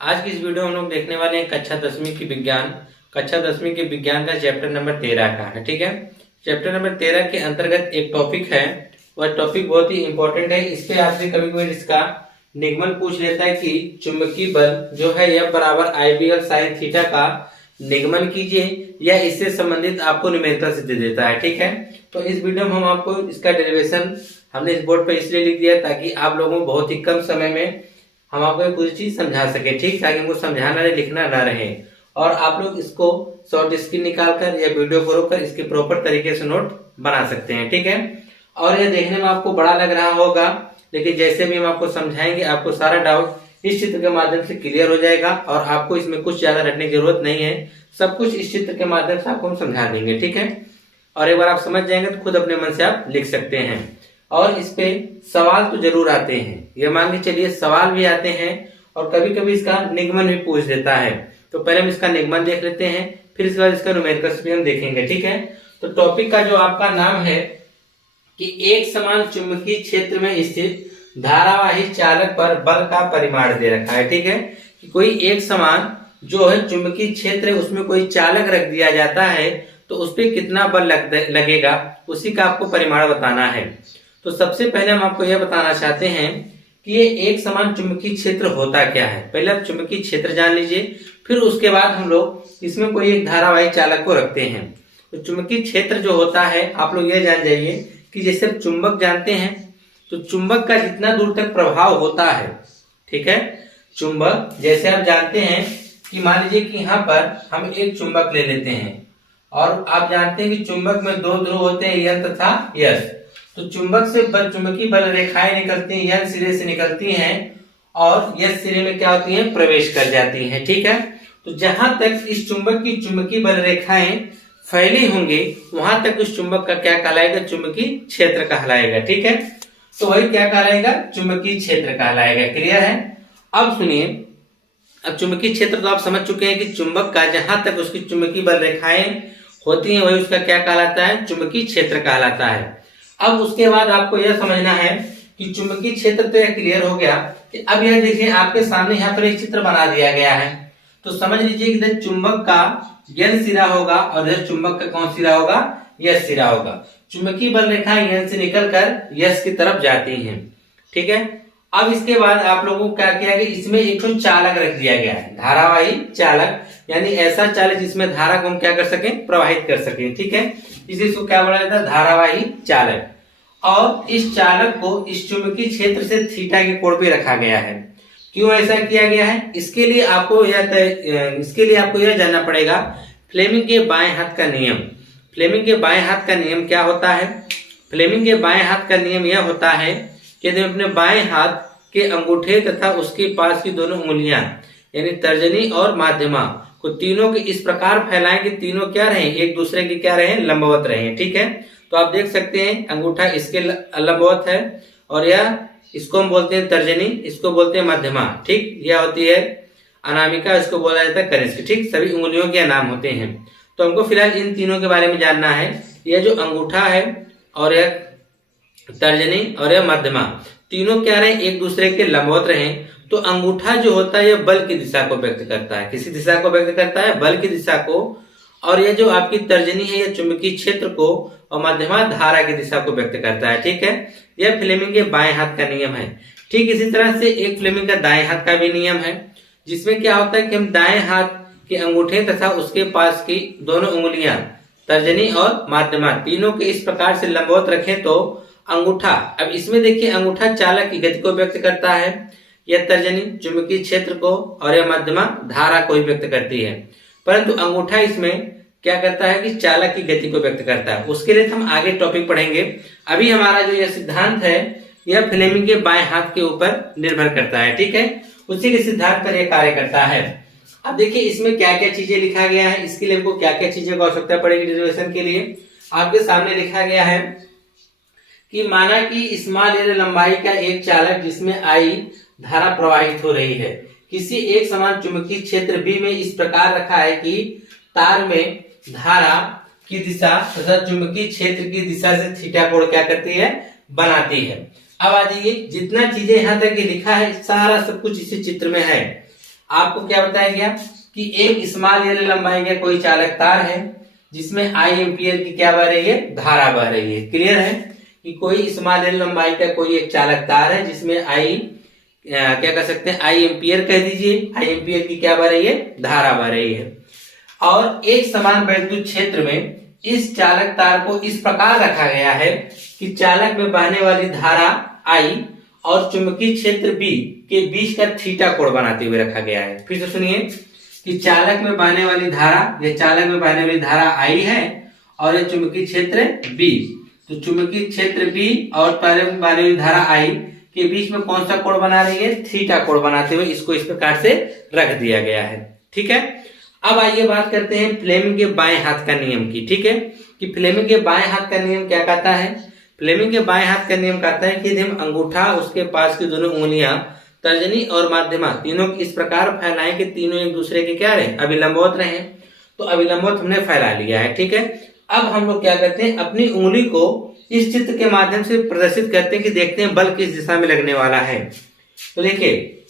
आज की इस वीडियो में हम लोग देखने वाले हैं कक्षा 10वीं के विज्ञान का चैप्टर नंबर 13 का है। ठीक है, चैप्टर नंबर 13 के अंतर्गत एक टॉपिक है, वह टॉपिक बहुत ही इंपॉर्टेंट है। इस पे आपसे कभी कभी इसका निगमन पूछ लेता है कि चुंबकीय बल जो है F बराबर IBL साइन थीटा का निगमन कीजिए, या इससे संबंधित आपको न्यूमेरिकल से दे देता है। ठीक है, तो इस वीडियो में हम आपको इसका डेरिवेशन हमने इस बोर्ड पर इसलिए लिख दिया ताकि आप लोगों को बहुत ही कम समय में हम आपको कुछ चीज समझा सके। ठीक, ताकि हमको समझाना नहीं, लिखना ना रहे, और आप लोग इसको शॉर्ट स्क्रीन निकालकर या वीडियो को रोककर इसके प्रॉपर तरीके से नोट बना सकते हैं। ठीक है, और यह देखने में आपको बड़ा लग रहा होगा, लेकिन जैसे भी हम आपको समझाएंगे आपको सारा डाउट इस चित्र के माध्यम से क्लियर हो जाएगा, और आपको इसमें कुछ ज्यादा रटने की जरूरत नहीं है। सब कुछ इस चित्र के माध्यम से आपको हम समझा देंगे। ठीक है, और एक बार आप समझ जाएंगे तो खुद अपने मन से आप लिख सकते हैं। और इस पे सवाल तो जरूर आते हैं, ये मान के चलिए सवाल भी आते हैं, और कभी कभी इसका निगमन भी पूछ देता है। तो पहले हम इसका निगमन देख लेते हैं, फिर इसके बाद इसका न्यूमेरिकल्स भी हम देखेंगे। ठीक है, तो टॉपिक का जो आपका नाम है कि एक समान चुंबकीय क्षेत्र में स्थित धारावाही चालक पर बल का परिमाण दे रखा है। ठीक है, कि कोई एक समान जो है चुंबकीय क्षेत्र है उसमें कोई चालक रख दिया जाता है, तो उस पर कितना बल लगेगा उसी का आपको परिमाण बताना है। तो सबसे पहले हम आपको यह बताना चाहते हैं कि ये एक समान चुंबकीय क्षेत्र होता क्या है। पहले आप चुंबकीय क्षेत्र जान लीजिए, फिर उसके बाद हम लोग इसमें कोई एक धारावाही चालक को रखते हैं। तो चुंबकीय क्षेत्र जो होता है आप लोग यह जान जाइए कि जैसे आप चुंबक जानते हैं, तो चुंबक का जितना दूर तक प्रभाव होता है, ठीक है, चुंबक जैसे आप जानते हैं कि मान लीजिए कि यहाँ पर हम एक चुंबक ले लेते हैं, और आप जानते हैं कि चुंबक में दो ध्रुव होते हैं, N तथा S। तो चुंबक से चुंबकीय बल रेखाएं निकलती हैं, N सिरे से निकलती हैं और S सिरे में क्या होती हैं, प्रवेश कर जाती हैं। ठीक है, तो जहां तक इस चुंबक की चुंबकीय बल रेखाएं फैली होंगी वहां तक उस चुंबक का क्या कहलाएगा, चुंबकीय क्षेत्र कहलाएगा। ठीक है, तो वही क्या कहलाएगा, चुंबकीय क्षेत्र कहलाएगा। क्लियर है? अब सुनिए, अब चुंबकीय क्षेत्र तो आप समझ चुके हैं कि चुंबक का जहां तक उसकी चुंबकीय बल रेखाएं होती हैं वही उसका क्या कहलाता है, चुंबकीय क्षेत्र कहलाता है। अब उसके बाद आपको यह समझना है कि चुंबकीय क्षेत्र तो यह क्लियर हो गया कि अब यह देखिए आपके सामने यहाँ पर एक चित्र बना दिया गया है। तो समझ लीजिए कि चुंबक का N सिरा होगा और इधर चुंबक का कौन सिरा होगा, S सिरा होगा। चुंबकीय बल रेखाएं N से निकलकर S की तरफ जाती हैं। ठीक है, अब इसके बाद आप लोगों को क्या किया गया, इसमें एक तो चालक रख दिया गया है, धारावाही चालक, यानी ऐसा चालक जिसमें धारा को हम क्या कर सकें, प्रवाहित कर सकें। ठीक है, इसको क्या बोला जाता है, धारावाही चालक। और इस चालक को इस चुंबकीय क्षेत्र से थीटा के कोण पे रखा गया है। क्यों ऐसा किया गया है, इसके लिए आपको यह जानना पड़ेगा फ्लेमिंग के बाएं हाथ का नियम। फ्लेमिंग के बाएं हाथ का नियम क्या होता है? फ्लेमिंग के बाएं हाथ का नियम यह होता है कि यदि अपने बाएं हाथ के अंगूठे तथा उसके पास की दोनों उंगलियां यानी तर्जनी और माध्यमा को तीनों के इस प्रकार फैलाएं कि तीनों क्या रहे, एक दूसरे के क्या रहे, लंबवत रहे। ठीक है, तो आप देख सकते हैं अंगूठा इसके लंबवत है, और यह इसको हम बोलते हैं तर्जनी, इसको बोलते हैं मध्यमा। ठीक, यह होती है अनामिका, इसको बोला जाता है कनिष्क। ठीक, सभी उंगलियों के नाम होते हैं। तो हमको फिलहाल इन तीनों के बारे में जानना है। यह जो अंगूठा है और यह तर्जनी और यह मध्यमा, तीनों क्या रहे, एक दूसरे के लंबवत रहे। तो अंगूठा जो होता है यह बल की दिशा को व्यक्त करता है। किसी दिशा को व्यक्त करता है, बल की दिशा को। और यह जो आपकी तर्जनी है यह चुंबकीय क्षेत्र को, और मध्यमा धारा की दिशा को व्यक्त करता है। ठीक है, यह फ्लेमिंग के बाएं हाथ का नियम है। ठीक इसी तरह से एक फ्लेमिंग का दाएं हाथ का भी नियम है, जिसमें क्या होता है कि हम दाएं हाथ के अंगूठे तथा उसके पास की दोनों उंगलियां तर्जनी और माध्यमा तीनों के इस प्रकार से लंबवत रखें तो अंगूठा, अब इसमें देखिए अंगूठा चालक की गति को व्यक्त करता है, यह तर्जनी चुंबकीय क्षेत्र को, और यह मध्यमा धारा को ही व्यक्त करती है। परंतु अंगूठा इसमें क्या करता है कि चालक की गति को व्यक्त करता है। उसके लिए हम आगे टॉपिक पढ़ेंगे। अभी हमारा जो यह सिद्धांत है यह फ्लेमिंग के बाएं हाथ के ऊपर निर्भर करता है। ठीक है, उसी के सिद्धांत पर यह कार्य करता है। अब देखिए इसमें क्या क्या चीजें लिखा गया है, इसके लिए हमको क्या क्या चीजों की आवश्यकता पड़ेगी डेरिवेशन के लिए। आपके सामने लिखा गया है कि माना कि स्मॉल एल लंबाई का एक चालक जिसमें I धारा प्रवाहित हो रही है, किसी एक समान चुंबकीय क्षेत्र B में इस प्रकार रखा है कि तार में धारा की दिशा तथा चुंबकीय क्षेत्र की दिशा से थीटा कोण क्या करती है, बनाती है। अब आ जाइए, जितना चीजें यहाँ तक लिखा है सारा सब कुछ इसी चित्र में है। आपको क्या बताया गया कि एक स्मॉल एल लंबाई का कोई चालक तार है जिसमें आई एम्पियर की क्या बह रही है, धारा बह रही है। क्लियर है कि कोई स्मॉल एल लंबाई का कोई एक चालक तार है जिसमें आई क्या कर सकते हैं, आई एम्पियर कह दीजिए, आई एम्पियर की क्या बह रही है, धारा बह रही है। और एक समान वैद्युत क्षेत्र में इस चालक तार को इस प्रकार रखा गया है कि चालक में बहने वाली धारा आई और चुंबकीय क्षेत्र बी के बीच का थीटा कोण बनाते हुए रखा गया है। फिर से सुनिए कि चालक में बहने वाली धारा, यह चालक में बहने वाली धारा आई है और यह चुंबकीय क्षेत्र बी। तो चुंबकीय क्षेत्र बी और चालक में बहने वाली धारा आई के बीच में कौन सा कोण बना रही है, थीटा कोण बनाते हुए इसको इस प्रकार से रख दिया गया है। ठीक है, अब आइए बात करते हैं फ्लेमिंग के बाएं हाथ का नियम की। ठीक है, कि फ्लेमिंग के बाएं हाथ का नियम क्या कहता है। फ्लेमिंग के बाएं हाथ का नियम कहता है कि यदि हम अंगूठा उसके पास की दोनों उंगलियां तर्जनी और माध्यमा तीनों इस प्रकार फैलाएं कि तीनों एक दूसरे के क्या रहे, अभिलंबवत रहे, तो अभिलंबवत हमने फैला लिया है। ठीक है, अब हम लोग क्या करते हैं, अपनी उंगली को इस चित्र के माध्यम से प्रदर्शित करते हैं कि देखते हैं बल किस दिशा में लगने वाला है। तो देखिए,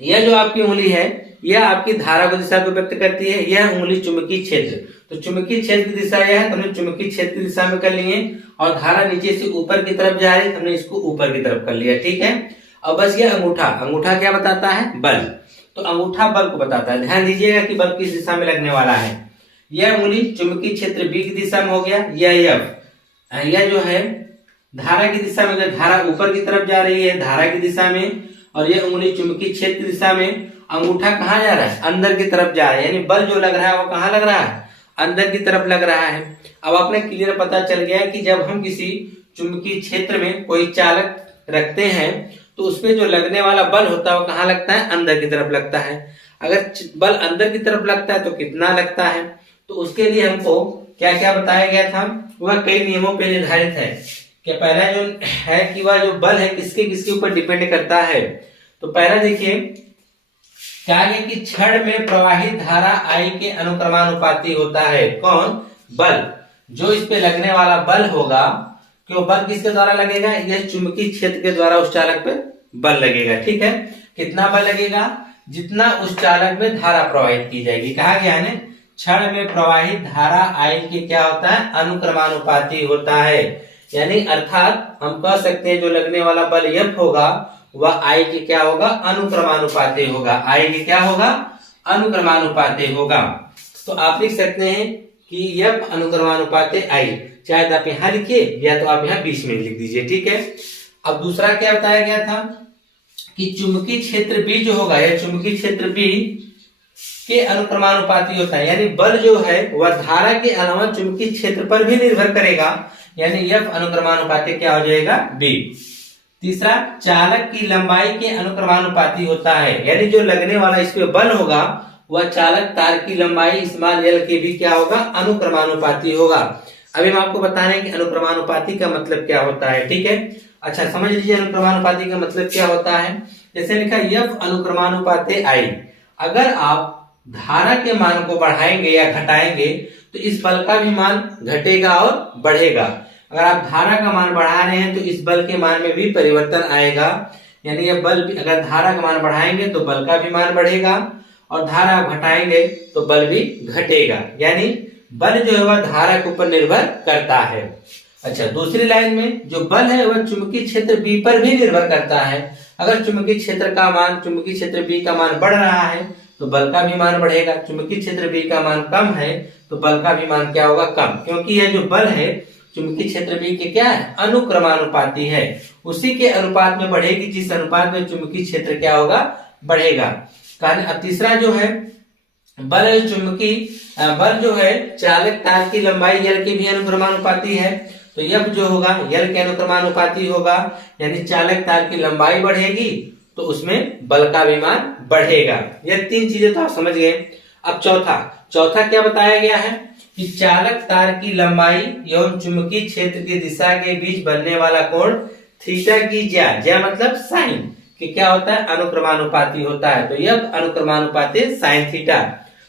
यह जो आपकी उंगली है यह आपकी धारा को दिशा को व्यक्त करती है। यह उंगली चुंबकीय क्षेत्र, तो चुंबकीय क्षेत्र की दिशा यह है, तो हमने चुंबकीय क्षेत्र की दिशा में कर लिए और धारा नीचे से ऊपर की तरफ जा रही है, हमने इसको ऊपर की तरफ कर लिया। ठीक है, अब बस ये अंगूठा, अंगूठा क्या बताता है, बल, तो अंगूठा बल को बताता है। ध्यान दीजिएगा कि बल किस दिशा में लगने वाला है। यह उंगली चुंबकीय क्षेत्र बी की दिशा में हो गया, यह एफ, यह जो है धारा की दिशा में, धारा ऊपर की तरफ जा रही है धारा की दिशा में, और यह उंगली चुंबकीय क्षेत्र की दिशा में। अंगूठा कहाँ जा रहा है, अंदर की तरफ जा रहा है, यानी बल जो लग रहा है वो कहाँ लग रहा है, अंदर की तरफ लग रहा है। अब आपने क्लियर पता चल गया कि जब हम किसी चुंबकीय क्षेत्र में कोई चालक रखते हैं तो उसमें जो लगने वाला बल होता है वो कहाँ लगता है, अंदर की तरफ लगता है। अगर बल अंदर की तरफ लगता है तो कितना लगता है, तो उसके लिए हमको क्या क्या बताया गया था, वह कई नियमों पर निर्धारित है। कि पहला जो है कि वह जो बल है किसके किसके ऊपर डिपेंड करता है। तो पहला देखिए क्या है कि क्षण में प्रवाहित धारा आई के अनुक्रमानुपाती होता है। कौन, बल, जो इस पे लगने वाला बल होगा, क्यों बल किसके द्वारा लगेगा, यह चुंबकीय क्षेत्र के द्वारा उस चालक पे बल लगेगा। ठीक है, कितना बल लगेगा, जितना उस चालक में धारा प्रवाहित की जाएगी। कहा गया है क्षण में प्रवाहित धारा आई के क्या होता है, अनुक्रमानुपाती होता है। यानी अर्थात हम कह सकते हैं जो लगने वाला बल F होगा वह आई के क्या होगा, अनुक्रमानुपाती होगा। आई के क्या होगा, अनुक्रमानुपाती होगा। तो आप लिख सकते हैं कि F अनुक्रमानुपाती आई, चाहे तो आप यहाँ लिखिए या तो आप यहाँ बीच में लिख दीजिए। ठीक है, अब दूसरा क्या बताया गया था कि चुंबकीय क्षेत्र B जो होगा, यह चुंबकीय क्षेत्र B के अनुक्रमानुपाती होता है। यानी बल जो है वह धारा के अलावा चुंबकीय क्षेत्र पर भी निर्भर करेगा, यानी F अनुक्रमानुपाती क्या हो जाएगा, B। तीसरा, चालक की लंबाई के अनुक्रमानुपाती होता है, यानी जो लगने वाला इस पे बल होगा वह चालक तार की लंबाई स्मॉल एल के भी क्या होगा, अनुक्रमानुपाती होगा। अभी हम आपको बता रहे हैं कि अनुक्रमानुपाती का मतलब क्या होता है। ठीक है, अच्छा समझ लीजिए अनुक्रमानुपाती का मतलब क्या होता है। जैसे लिखा F अनुक्रमानुपाती आई, अगर आप धारा के मान को बढ़ाएंगे या घटाएंगे तो इस बल का भी मान घटेगा और बढ़ेगा। अगर आप धारा का मान बढ़ा रहे हैं तो इस बल के मान में भी परिवर्तन आएगा। यानी यह बल भी, अगर धारा का मान बढ़ाएंगे तो बल का भी मान बढ़ेगा और धारा घटाएंगे तो बल भी घटेगा। यानी बल जो है वह धारा के ऊपर निर्भर करता है। अच्छा, दूसरी लाइन में जो बल है वह चुंबकीय क्षेत्र बी पर भी निर्भर करता है। अगर चुंबकीय क्षेत्र का मान, चुंबकीय क्षेत्र बी का मान बढ़ रहा है तो बल का भी मान बढ़ेगा। चुंबकीय क्षेत्र बी का मान कम है तो बल का भी मान क्या होगा, कम, क्योंकि यह जो बल है चुंबकीय क्षेत्र बी के क्या है, अनुक्रमानुपाती है। उसी के अनुपात में बढ़ेगी जिस अनुपात में चुंबकीय क्षेत्र क्या होगा, बढ़ेगा। अब तीसरा जो है बल, चुंबकीय बल जो है चालक तार की लंबाई एल के भी अनुक्रमानुपाती है। तो F जो होगा एल के अनुक्रमानुपाती होगा, यानी चालक तार की लंबाई बढ़ेगी तो उसमें बल का भी मान बढ़ेगा। ये तीन चीजें तो आप समझ गए। अब चौथा क्या बताया गया है कि चालक तार की लंबाई एवं चुंबकीय क्षेत्र की दिशा के बीच बनने वाला कोण थीटा की ज्या मतलब साइन कि क्या होता है, अनुक्रमानुपाती होता है। तो यह अनुक्रमानुपाती साइन थीटा।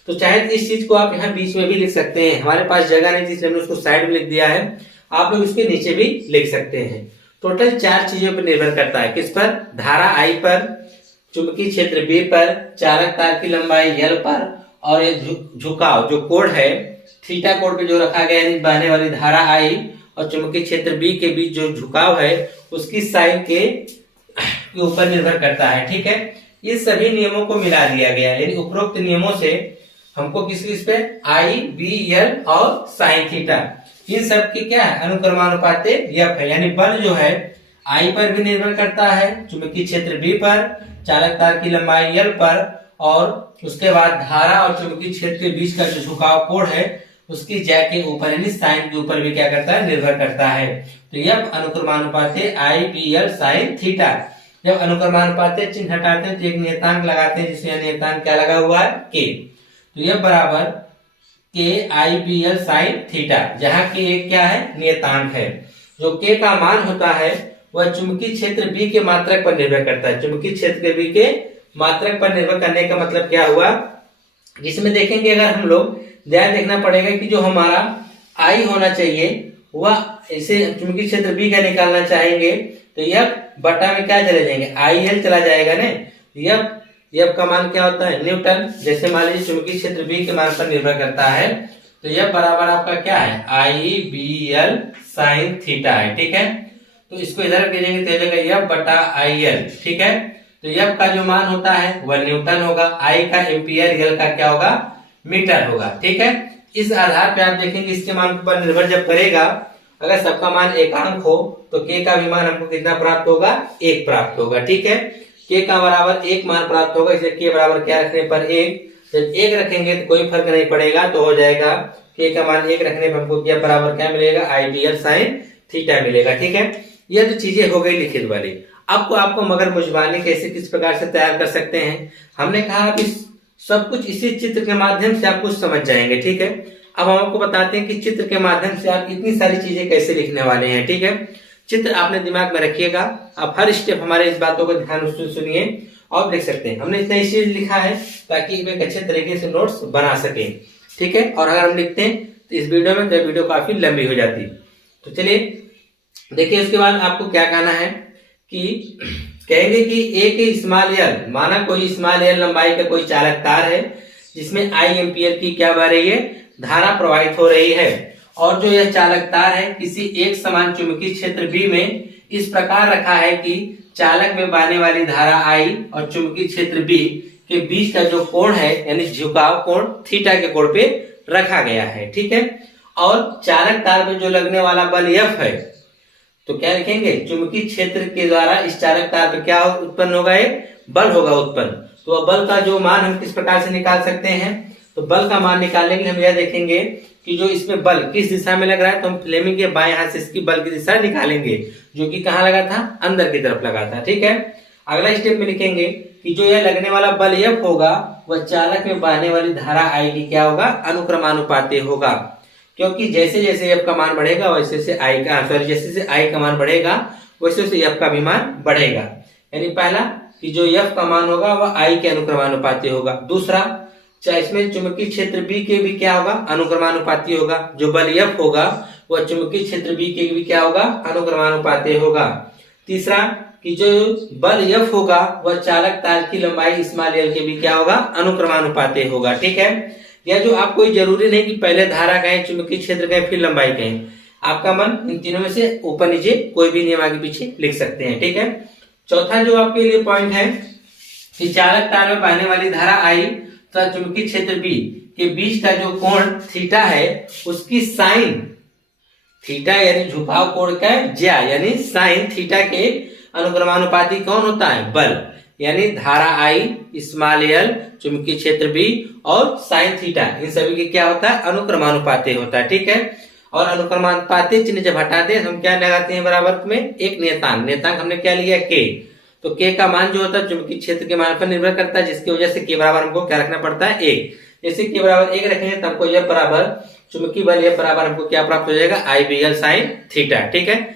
तो चाहे इस चीज को आप यहाँ बीच में भी लिख सकते हैं, हमारे पास जगह नहीं थी इसलिए हमने उसको साइड में लिख दिया है, आप लोग उसके नीचे भी लिख सकते हैं। टोटल 4 चीजों पर निर्भर करता है, किस पर, धारा आई पर, चुंबकीय क्षेत्र बी पर चालक तार की लंबाई L पर और ये झुकाव जो कोण है थीटा कोण पे जो रखा गया है बहने वाली धारा I और चुंबकीय क्षेत्र बी के बीच जो झुकाव है उसकी साइन के ऊपर निर्भर करता है। ठीक है, इस सभी नियमों को मिला दिया गया है, यानी उपरोक्त नियमों से हमको किस पे I, B, L और साइन थीटा इन सब की क्या है अनुक्रमानुपात F है, यानी बल जो है I पर भी निर्भर करता है, चुंबकीय क्षेत्र B पर, चालक तार की लंबाई L पर और उसके बाद धारा और चुंबकीय क्षेत्र के बीच का जो झुकाव कोण है उसकी ज्या के ऊपर यानी साइन के ऊपर भी क्या करता है निर्भर करता है। तो यह अनुक्रमानुपात I, B, L sine theta. जब अनुक्रमानुपात चिन्ह हटाते हैं तो एक नियतांक लगाते हैं जिसमें नियतांक क्या लगा हुआ है K। तो यह बराबर K I B L sine theta, जहाँ K एक क्या है नियतांक है। जो K का मान होता है वह चुंबकीय क्षेत्र B के मात्रक पर निर्भर करता है। चुंबकीय क्षेत्र B के मात्रक पर निर्भर करने का मतलब क्या हुआ, इसमें देखेंगे अगर हम लोग ध्यान देखना पड़ेगा कि जो हमारा I होना चाहिए वह इसे चुंबकीय क्षेत्र B का निकालना चाहेंगे तो यह बटा में क्या चले जाएंगे IL चला जाएगा ना। यह का मान क्या होता है न्यूटन। जैसे मान लीजिए चुंबकीय क्षेत्र B के मान पर निर्भर करता है तो यह बराबर आपका क्या है IBL साइन थीटा है। ठीक है, तो इसको इधर रख दीजिएंगे तो हो जाएगा F बटा IL। ठीक है, तो F का जो मान होता है वह न्यूटन होगा, I का एम्पियर, L का क्या होगा मीटर होगा। ठीक है, इस आधार पे आप देखेंगे इसके मान पर निर्भर जब करेगा, अगर सबका मान एकांक हो तो K का भी मान हमको कितना प्राप्त होगा 1 प्राप्त होगा। ठीक है, K का बराबर 1 मान प्राप्त होगा, इसलिए K बराबर क्या रखने पर 1, जब 1 रखेंगे तो कोई फर्क नहीं पड़ेगा तो हो जाएगा K का मान 1 रखने पर हमको क्या बराबर क्या मिलेगा IBL साइन थीटा मिलेगा। ठीक है, यह तो चीजें हो गई लिखित वाली। आपको मगर मुझबानी कैसे किस प्रकार से तैयार कर सकते हैं, हमने कहा अभी सब कुछ इसी चित्र के माध्यम से आप कुछ समझ जाएंगे। ठीक है, अब हम आपको बताते हैं कि चित्र के माध्यम से आप इतनी सारी चीजें कैसे लिखने वाले हैं। ठीक है, चित्र आपने दिमाग में रखिएगा, आप हर स्टेप हमारे इस बातों को ध्यान से सुनिए और लिख सकते हैं। हमने इतना इसलिए लिखा है ताकि एक अच्छे तरीके से नोट्स बना सके। ठीक है, और अगर हम लिखते हैं तो इस वीडियो में तो वीडियो काफी लंबी हो जाती। तो चलिए देखिए, उसके बाद आपको क्या कहना है कि कहेंगे कि एक स्मॉल एल, माना कोई स्मॉल एल लंबाई का कोई चालक तार है जिसमें I एम्पियर की क्या बह रही है धारा प्रवाहित हो रही है, और जो यह चालक तार है किसी एक समान चुंबकीय क्षेत्र B में इस प्रकार रखा है कि चालक में बहने वाली धारा I और चुंबकीय क्षेत्र B के बीच का जो कोण है यानी झुकाव कोण थीटा के कोण पे रखा गया है। ठीक है, और चालक तार पे जो लगने वाला बल F है तो क्या लिखेंगे चुंबकीय क्षेत्र के द्वारा इस चालक तार पे क्या उत्पन्न होगा एक बल होगा उत्पन्न। तो बल का जो मान हम किस प्रकार से निकाल सकते हैं, तो बल का मान निकालने के लिए हम यह देखेंगे कि जो इसमें बल किस दिशा में लग रहा है तो हम फ्लेमिंग के बाएं हाथ से इसकी बल की दिशा निकालेंगे जो कि कहाँ लगा था अंदर की तरफ लगा था। ठीक है, अगला स्टेप में लिखेंगे कि जो यह लगने वाला बल F होगा वह चालक में बहने वाली धारा I की क्या होगा अनुक्रमानुपाती होगा, क्योंकि जैसे जैसे F का मान बढ़ेगा वैसे से जैसे I का मान बढ़ेगा वैसे वैसे F का भी मान बढ़ेगा। यानी पहला कि जो F का मान होगा वह I के अनुक्रमानुपाती होगा। दूसरा, चाहे इसमें चुंबकीय क्षेत्र B के भी क्या होगा अनुक्रमानुपाती होगा, जो बल F होगा वह चुंबकीय क्षेत्र B के भी क्या होगा अनुक्रमानुपाती होगा। तीसरा कि जो बल F होगा वह चालक तार की लंबाई स्मॉल l के भी क्या होगा अनुक्रमानुपाती होगा। ठीक है, या जो आप कोई जरूरी नहीं कि पहले धारा कहें चुंबकीय क्षेत्र कहें फिर लंबाई कहें, आपका मन इन तीनों में से ऊपर नीचे कोई भी नियम आगे पीछे लिख सकते हैं। ठीक है, चौथा जो आपके लिए पॉइंट है कि चालक तार में बहने वाली धारा I तथा चुंबकीय क्षेत्र B के बीच का जो कोण थीटा है उसकी साइन थीटा यानी झुकाव कोण का ज्या यानी साइन थीटा के अनुक्रमानुपाती कौन होता है बल, यानी धारा I स्मॉल l चुंबकीय क्षेत्र B और साइन थीटा इन सभी के क्या होता है अनुक्रमानुपाती होता है। ठीक है, और अनुक्रमानुपाती चिन्ह जब हटाते हैं हम क्या लगाते हैं बराबर में एक नियतांक हमने क्या लिया K। तो K का मान जो होता है चुंबकीय क्षेत्र के मान पर निर्भर करता है, जिसकी वजह से K बराबर हमको क्या रखना पड़ता है 1। जैसे K बराबर 1 रखेंगे तो हमको यह बराबर चुंबकीय बल F बराबर हमको क्या प्राप्त हो जाएगा IBL साइन थीटा। ठीक है,